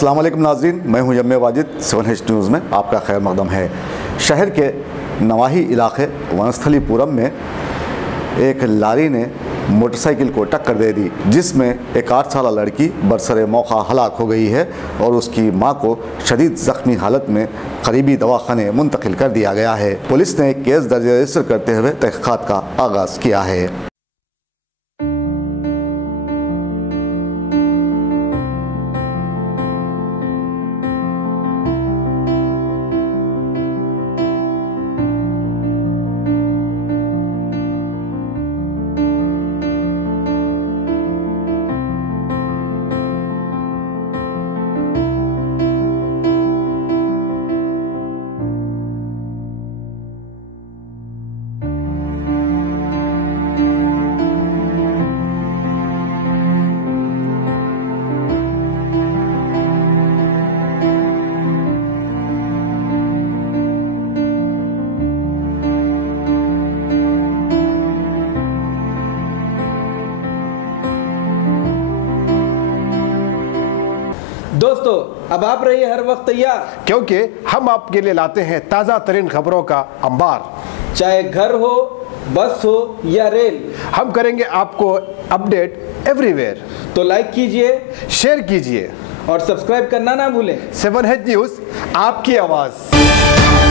अस्सलाम वालेकुम नाज़रीन, मैं हूं यम्मे वाजिद। 7H न्यूज़ में आपका खैर मकदम है। शहर के नवाही इलाके वनस्थलीपुरम में एक लारी ने मोटरसाइकिल को टक्कर दे दी, जिसमें एक 8 साल लड़की बरसरे मौका हलाक हो गई है और उसकी मां को शदीद ज़ख्मी हालत में करीबी दवाखाने मुंतकिल कर दिया गया है। पुलिस ने केस दर्ज रजिस्टर करते हुए तहक़ीक़ात का आगाज़ किया है। दोस्तों, अब आप रहिए हर वक्त तैयार, क्योंकि हम आपके लिए लाते हैं ताज़ा तरीन खबरों का अंबार। चाहे घर हो, बस हो या रेल, हम करेंगे आपको अपडेट एवरीवेयर। तो लाइक कीजिए, शेयर कीजिए और सब्सक्राइब करना ना भूलें। 7H न्यूज़, आपकी आवाज़।